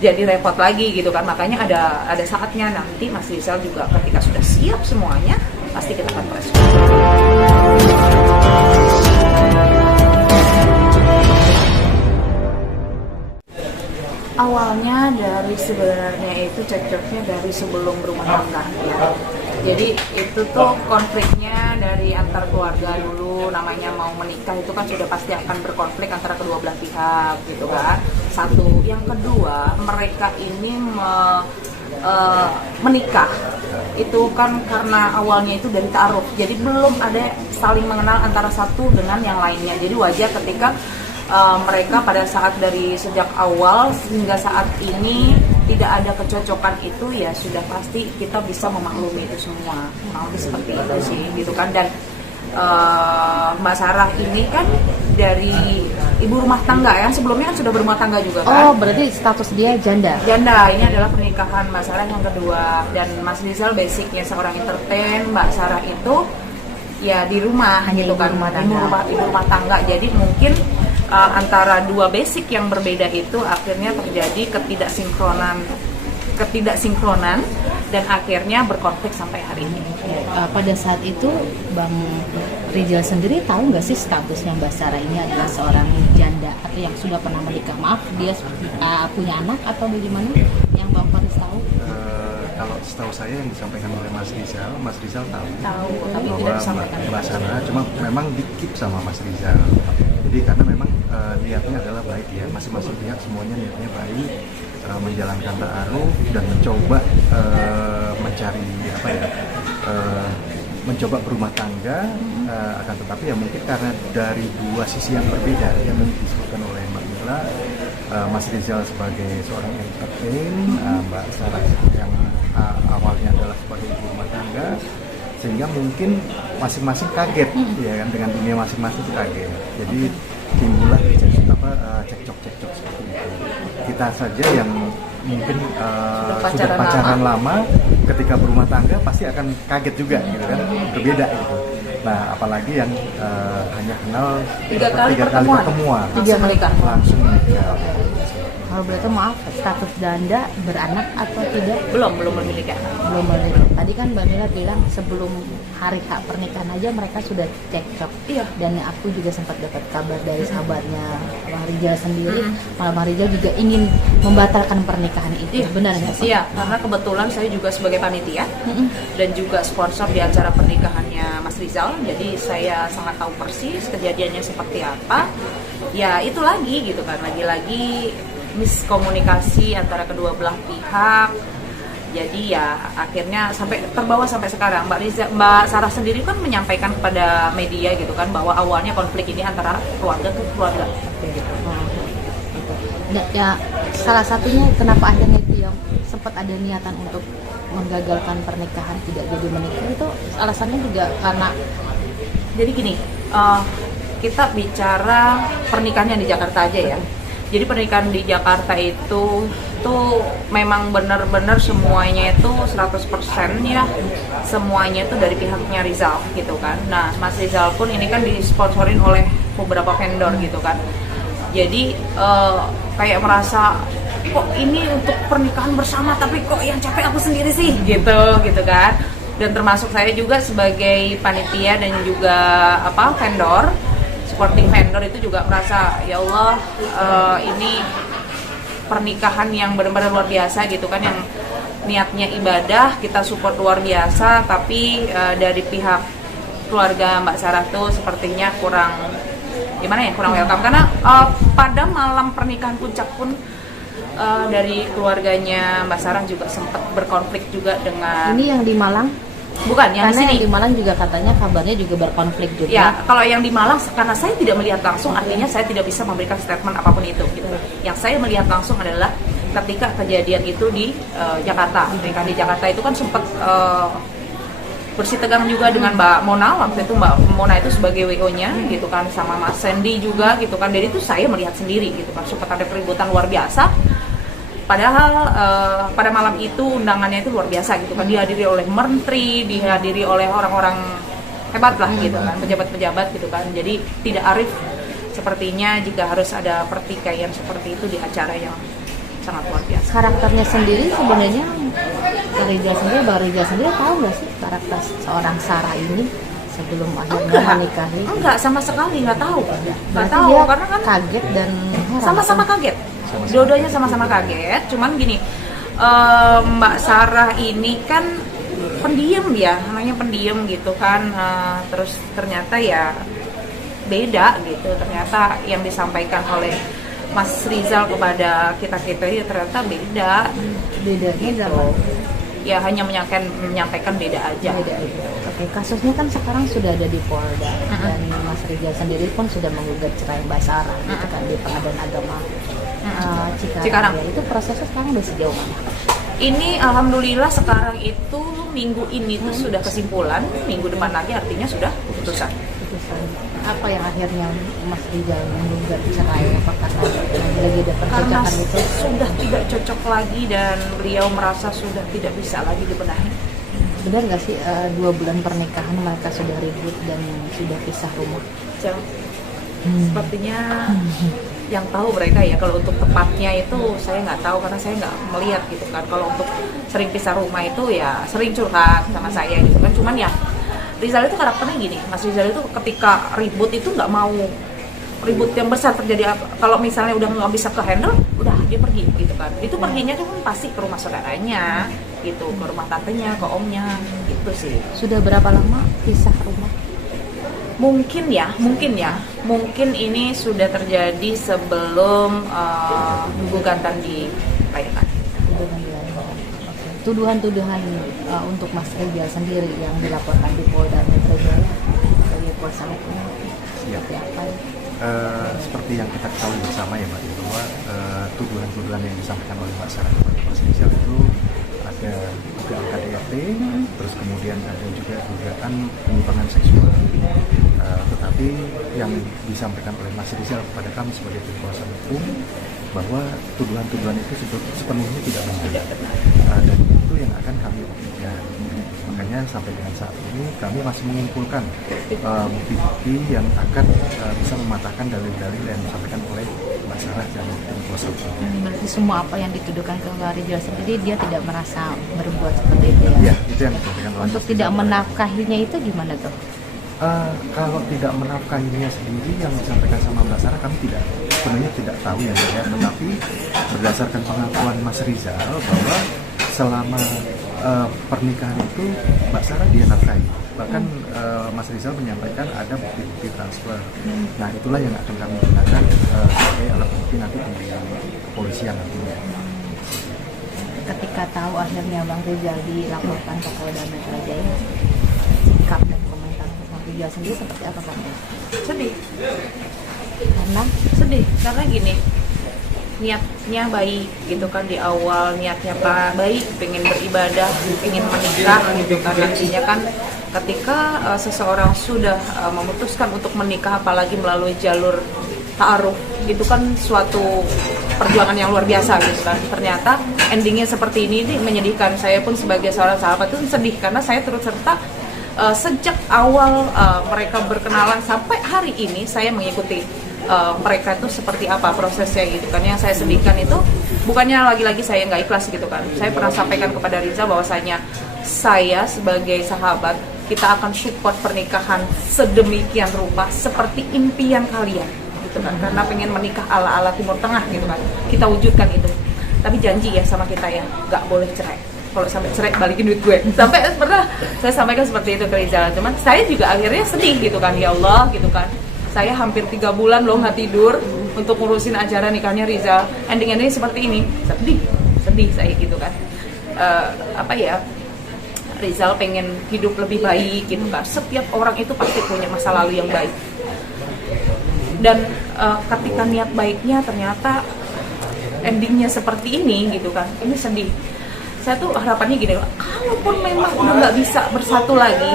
jadi repot lagi gitu kan. Makanya ada saatnya nanti Mas Rizal juga ketika sudah siap semuanya pasti kita akan press. Awalnya dari sebenarnya itu cekcoknya dari sebelum berumah tangga ya. Jadi itu tuh konfliknya dari antar keluarga dulu, namanya mau menikah itu kan sudah pasti akan berkonflik antara kedua belah pihak gitu kan. Satu, yang kedua mereka ini menikah itu kan karena awalnya itu dari ta'aruf, jadi belum ada saling mengenal antara satu dengan yang lainnya. Jadi wajar ketika mereka pada saat dari sejak awal hingga saat ini tidak ada kecocokan itu, ya sudah pasti kita bisa memaklumi itu semua. Kurang lebih seperti itu sih gitu kan. Dan Mbak Sarah ini kan dari ibu rumah tangga ya, sebelumnya kan sudah berumah tangga juga kan. Oh, berarti status dia janda. Janda, ini adalah pernikahan Mbak Sarah yang kedua. Dan Mas Rizal basicnya seorang entertain, Mbak Sarah itu ya di rumah gitu kan, ibu rumah tangga. Jadi mungkin antara dua basic yang berbeda itu akhirnya terjadi ketidaksinkronan dan akhirnya berkonflik sampai hari ini. Pada saat itu Bang Rizal sendiri tahu nggak sih statusnya Mbak Sarah ini adalah seorang janda atau yang sudah pernah menikah? Maaf, dia punya anak atau bagaimana? Yang Bang Faris tahu? Kalau setahu saya yang disampaikan oleh Mas Rizal tahu Tapi tidak disampaikan. Mbak Sarah cuma memang dikip sama Mas Rizal. Jadi karena memang niatnya adalah baik ya, masing-masing pihak semuanya niatnya baik, menjalankan ta'aruf dan mencoba mencari mencoba berumah tangga, akan tetapi ya mungkin karena dari dua sisi yang berbeda yang disebutkan oleh Mbak Mila, Mas Rizal sebagai seorang entertain, Mbak Sarah yang awalnya adalah sebagai ibu rumah tangga, sehingga mungkin masing-masing kaget ya kan, dengan dunia masing-masing kaget. Jadi timbullah cekcok seperti itu. Kita saja yang mungkin sudah pacaran lama, ketika berumah tangga pasti akan kaget juga gitu kan, berbeda gitu. Nah, apalagi yang hanya kenal tiga kali pertemuan langsung menikah. Kalau berarti maaf, status janda beranak atau tidak? Belum memiliki anak. Belum memiliki. Tadi kan Mbak Mila bilang sebelum hari hak pernikahan aja mereka sudah cekcok. Iya. Dan aku juga sempat dapat kabar dari sahabatnya Bang Rizal sendiri, malah Bang Rizal juga ingin membatalkan pernikahan itu. Benar nggak sih? Iya, karena kebetulan saya juga sebagai panitia dan juga sponsor di acara pernikahannya Mas Rizal. Jadi saya sangat tahu persis kejadiannya seperti apa. Ya itu lagi gitu kan, lagi-lagi miskomunikasi antara kedua belah pihak. Jadi ya akhirnya terbawa sampai sekarang. Mbak Sarah sendiri kan menyampaikan kepada media gitu kan, bahwa awalnya konflik ini antara keluarga ke keluarga. Gitu. Ya, salah satunya kenapa akhirnya dia sempat ada niatan untuk menggagalkan pernikahan, tidak jadi menikah, itu alasannya juga karena jadi gini, kita bicara pernikahan yang di Jakarta aja ya. Jadi pernikahan di Jakarta itu tuh memang benar-benar semuanya itu 100% ya, semuanya itu dari pihaknya Rizal gitu kan. Nah, Mas Rizal pun ini kan disponsorin oleh beberapa vendor gitu kan. Jadi kayak merasa kok ini untuk pernikahan bersama tapi kok yang capek aku sendiri sih gitu kan. Dan termasuk saya juga sebagai panitia dan juga vendor, supporting vendor itu juga merasa ya Allah, ini pernikahan yang benar-benar luar biasa gitu kan, yang niatnya ibadah, kita support luar biasa, tapi dari pihak keluarga Mbak Sarah tuh sepertinya kurang welcome, karena pada malam pernikahan puncak pun dari keluarganya Mbak Sarah juga sempat berkonflik juga dengan ini yang di Malang. Bukan, yang karena di sini. Yang di Malang juga katanya kabarnya juga berkonflik juga. Ya, kalau yang di Malang karena saya tidak melihat langsung, artinya saya tidak bisa memberikan statement apapun itu gitu. Yang saya melihat langsung adalah ketika kejadian itu di Jakarta. Pernikahan di Jakarta itu kan sempat bersih tegang juga dengan Mbak Mona. Waktu itu Mbak Mona itu sebagai WO-nya gitu kan, sama Mas Sandy juga gitu kan. Jadi itu saya melihat sendiri gitu kan, sempat ada keributan luar biasa. Padahal pada malam itu undangannya itu luar biasa gitu kan, dihadiri oleh menteri, dihadiri oleh orang-orang hebat lah gitu kan, pejabat-pejabat gitu kan. Jadi tidak arif sepertinya jika harus ada pertikaian seperti itu di acara yang sangat luar biasa. Karakternya sendiri sebenarnya Bang Rizal sendiri tahu nggak sih karakter seorang Sarah ini sebelum akhirnya menikahi? Enggak, sama sekali nggak tahu. Nggak Berarti tahu dia karena kan kaget dan heran. sama-sama kaget. Dua-duanya sama-sama kaget. Cuman gini, Mbak Sarah ini kan pendiam ya, namanya pendiam gitu kan. Terus ternyata ya beda gitu. Ternyata yang disampaikan oleh Mas Rizal kepada kita ya ternyata beda. Bedanya Gitu. dalam Ya hanya menyampaikan beda aja. Oke, kasusnya kan sekarang sudah ada di Polda dan Mas Rizal sendiri pun sudah menggugat cerai Mbak Sarah gitu kan di Pengadilan Agama Cikarang. Ya, itu prosesnya sekarang udah sejauh mana? Ini alhamdulillah sekarang itu minggu ini tuh sudah kesimpulan, minggu depan lagi artinya sudah putusan. Putusan apa yang akhirnya Mas Rizal menggugat cerai? Apakah lagi ada Karena percakapan itu? sudah tidak cocok lagi dan beliau merasa sudah tidak bisa lagi dibenahi. Benar nggak sih 2 bulan pernikahan mereka sudah ribut dan sudah pisah rumah? Sepertinya yang tahu mereka ya, kalau untuk tepatnya itu saya nggak tahu karena saya nggak melihat gitu kan. Kalau untuk sering pisah rumah itu ya sering curhat sama saya gitu kan. Cuman ya Rizal itu karakternya gini, Mas Rizal itu ketika ribut itu nggak mau ribut yang besar terjadi. Kalau misalnya udah nggak bisa ke handle, udah dia pergi gitu kan. Itu perginya tuh pasti ke rumah saudaranya gitu, ke rumah tantenya, ke omnya gitu sih. Sudah berapa lama pisah rumah? Mungkin ini sudah terjadi sebelum gugatan dilayangkan. Tuduhan-tuduhan untuk Mas Rizal sendiri yang dilaporkan di Polda Metro Jaya sebagai kuasa hukum seperti apa ya? Seperti yang kita ketahui bersama ya Mbak, bahwa tuduhan-tuduhan yang disampaikan oleh Mbak Sarah kepada Mas Rizal itu ada dugaan KDRT, terus kemudian ada juga dugaan penyimpangan seksual. Tetapi yang disampaikan oleh Mas Rizal kepada kami sebagai tim kuasa hukum bahwa tuduhan-tuduhan itu sepenuhnya tidak benar, dan itu yang akan kami buktikan. Makanya sampai dengan saat ini kami masih mengumpulkan bukti-bukti yang akan bisa mematahkan dalil-dalil yang disampaikan oleh Mbak Sarah dan tim kuasa hukum. Berarti semua apa yang dituduhkan ke Mbak Rizal sendiri dia tidak merasa berbuat seperti itu ya? Iya, itu yang disampaikan oleh Untuk Mas tidak Rizal. menafkahinya itu gimana tuh? Kalau tidak menafkahinya sendiri yang disampaikan sama Mbak Sarah kami sebenarnya tidak tahu ya Mbak ya, tetapi berdasarkan pengakuan Mas Rizal bahwa selama pernikahan itu Mbak Sarah dia nafkahi. Bahkan Mas Rizal menyampaikan ada bukti-bukti transfer. Nah itulah yang akan kami gunakan sebagai alat bukti nanti di kepolisian nantinya. Ketika tahu akhirnya Bang Rizal dilaporkan ke Polda Metro Jaya, sikap dan komentar Bang Rizal sendiri seperti apa Bang? Sedih karena gini, niatnya baik gitu kan, di awal niatnya baik, pengen beribadah, pengen menikah gitu kan. Nantinya kan ketika seseorang sudah memutuskan untuk menikah, apalagi melalui jalur ta'aruf, itu kan suatu perjuangan yang luar biasa gitu kan. Ternyata endingnya seperti ini menyedihkan. Saya pun sebagai seorang sahabat itu sedih karena saya turut serta sejak awal mereka berkenalan sampai hari ini saya mengikuti mereka itu seperti apa prosesnya gitu kan. Yang saya sedihkan itu bukannya lagi-lagi saya nggak ikhlas gitu kan. Saya pernah sampaikan kepada Rizal bahwasanya saya sebagai sahabat, kita akan support pernikahan sedemikian rupa seperti impian kalian gitu kan. Karena pengen menikah ala-ala Timur Tengah gitu kan, kita wujudkan itu. Tapi janji ya sama kita ya, nggak boleh cerai. Kalau sampai cerai balikin duit gue. Sampai pernah saya sampaikan seperti itu ke Rizal. Cuman saya juga akhirnya sedih gitu kan, ya Allah gitu kan. Saya hampir 3 bulan loh nggak tidur untuk ngurusin acara nikahnya Rizal. Endingnya ini seperti ini, sedih saya gitu kan. Rizal pengen hidup lebih baik gitu kan. Setiap orang itu pasti punya masa lalu yang baik. Dan ketika niat baiknya ternyata endingnya seperti ini gitu kan. Ini sedih. Saya tuh harapannya gini, kalaupun memang udah nggak bisa bersatu lagi,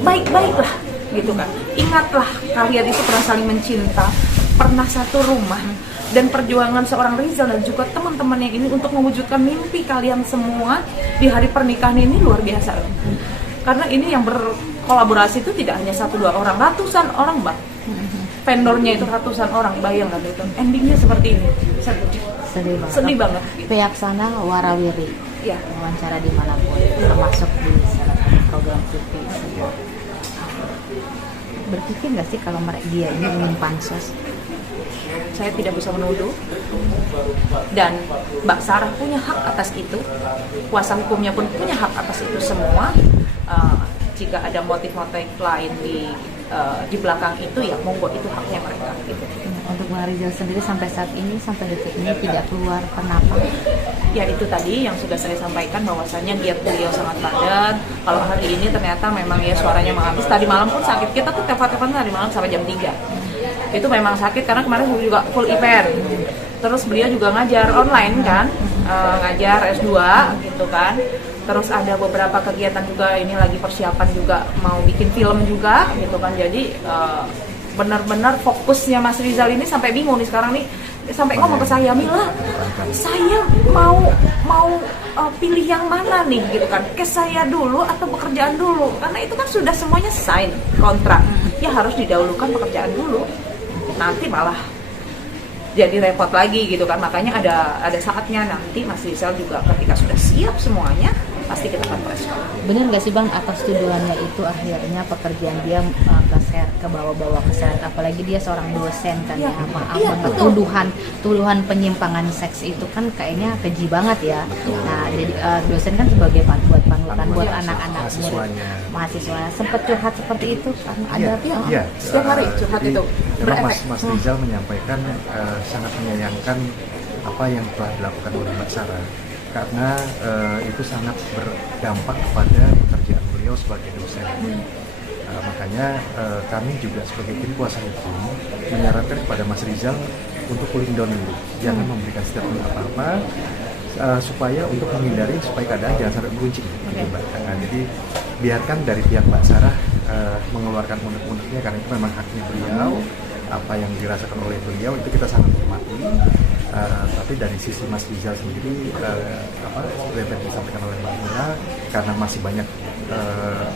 baik-baiklah gitu kan. Ingatlah kalian itu pernah saling mencinta, pernah satu rumah, dan perjuangan seorang Rizal dan juga teman-temannya ini untuk mewujudkan mimpi kalian semua di hari pernikahan ini luar biasa. Karena ini yang berkolaborasi itu tidak hanya 1-2 orang, ratusan orang Mbak. vendornya itu ratusan orang, bayangkan itu endingnya seperti ini. Sedih banget. Sedih banget gitu. Pihak sana warawiri, Ya, wawancara dimanapun, termasuk di salah satu program TV. Berpikir nggak sih kalau dia ini ingin pansos? saya tidak bisa menuduh, dan Mbak Sarah punya hak atas itu, kuasa hukumnya pun punya hak atas itu semua. Jika ada motif-motif lain di belakang itu, ya monggo, itu haknya mereka gitu. Untuk Bang Rizal sendiri sampai saat ini, sampai detik ini tidak keluar kenapa? Ya itu tadi yang sudah saya sampaikan, bahwasannya giat beliau sangat padat. Kalau hari ini ternyata memang ya suaranya menghabis. Tadi malam pun sakit, kita tuh telepon tadi malam sampai jam 3. Itu memang sakit karena kemarin juga full event. Terus beliau juga ngajar online kan, ngajar S2 gitu kan. Terus ada beberapa kegiatan juga, ini lagi persiapan juga mau bikin film juga gitu kan. Jadi benar-benar fokusnya Mas Rizal ini sampai bingung nih sekarang nih, sampai ngomong ke saya, Mila, saya mau pilih yang mana nih gitu kan, ke saya dulu atau pekerjaan dulu, karena itu kan sudah semuanya sign kontrak, ya harus didahulukan pekerjaan dulu, nanti malah jadi repot lagi gitu kan. Makanya ada saatnya nanti Mas Rizal juga ketika sudah siap semuanya, pasti kita akan respon. Benar nggak sih Bang, atas tuduhannya itu akhirnya pekerjaan dia ke bawah-bawah keseret, apalagi dia seorang dosen kan ya, maaf tuduhan penyimpangan seks itu kan kayaknya keji banget ya. Nah jadi dosen kan sebagai panutan buat anak-anak mahasiswa sempat curhat seperti itu kan, ada setiap hari curhat itu memang berefek. Mas Rizal menyampaikan sangat menyayangkan apa yang telah dilakukan oleh Mbak Sarah, karena itu sangat berdampak kepada pekerjaan beliau sebagai dosen. Makanya kami juga sebagai tim kuasa hukum menyarankan kepada Mas Rizal untuk cooling down dulu, jangan memberikan statement apa-apa, supaya untuk menghindari supaya keadaan jangan sampai beruncing. Gitu, Mbak. Nah, jadi biarkan dari pihak Mbak Sarah mengeluarkan unek-uneknya, karena itu memang haknya beliau. Apa yang dirasakan oleh beliau itu kita sangat hormati. Tapi dari sisi Mas Rizal sendiri, seperti yang tadi disampaikan oleh Mbak Mila, karena masih banyak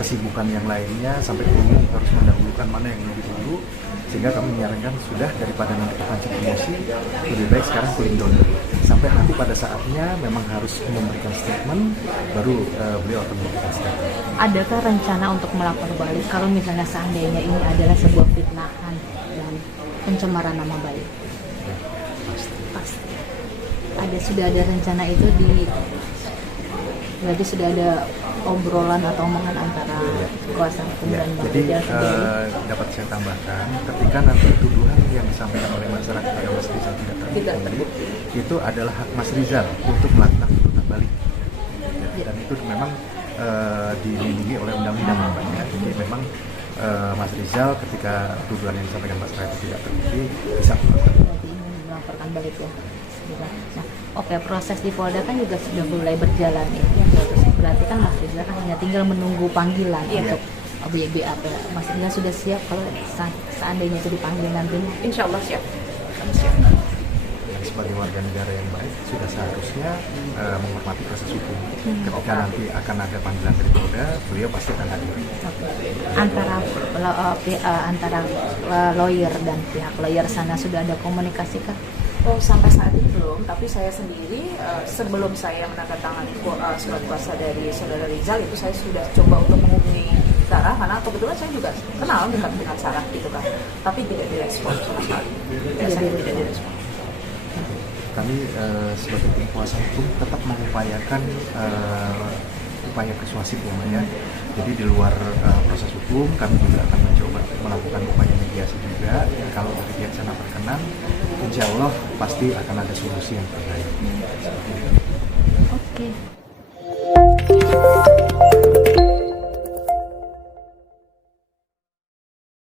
kesibukan yang lainnya, sampai bingung harus mendahulukan mana yang lebih dulu, sehingga kami menyarankan sudah daripada nanti kepancing emosi, lebih baik sekarang cooling down sampai nanti pada saatnya memang harus memberikan statement, baru beliau akan memberikan statement. Adakah rencana untuk melapor balik kalau misalnya seandainya ini adalah sebuah fitnahan dan pencemaran nama baik? Pasti. Sudah ada rencana itu berarti sudah ada obrolan atau omongan antara kuasa hukum dan Bang Rizal sendiri. Dapat saya tambahkan, ketika nanti tuduhan yang disampaikan oleh masyarakat kepada Mas Rizal tidak terbukti, itu adalah hak Mas Rizal untuk melakukan tuntutan balik. Dan itu memang dilindungi oleh undang-undang. Jadi memang Mas Rizal ketika tuduhan yang disampaikan masyarakat itu tidak terbukti, bisa melaporkan balik ya. Nah, oke, proses di Polda kan juga sudah mulai berjalan ya. Berarti kan Mas Rizal kan hanya tinggal menunggu panggilan untuk BAP. Mas Rizal sudah siap kalau seandainya itu dipanggil nantinya? Insya Allah siap. Kami siap. Dan sebagai warga negara yang baik sudah seharusnya menghormati proses hukum. Ketika nanti akan ada panggilan dari Polda, beliau pasti akan hadir. Antara lawyer dan pihak lawyer sana sudah ada komunikasi kah? Oh, sampai saat ini belum, tapi saya sendiri sebelum saya menandatangani surat kuasa dari saudara Rizal itu saya sudah coba untuk menghubungi Sarah, karena kebetulan saya juga kenal dekat dengan Sarah gitu kan, tapi tidak direspon sama sekali. Tidak direspon. Kami sebagai tim kuasa hukum tetap mengupayakan upaya persuasif ya. Jadi di luar proses hukum kami juga akan mencoba melakukan upaya mediasi juga. Kalau dari pihak sana berkenan, insya Allah pasti akan ada solusi yang terbaik. Oke.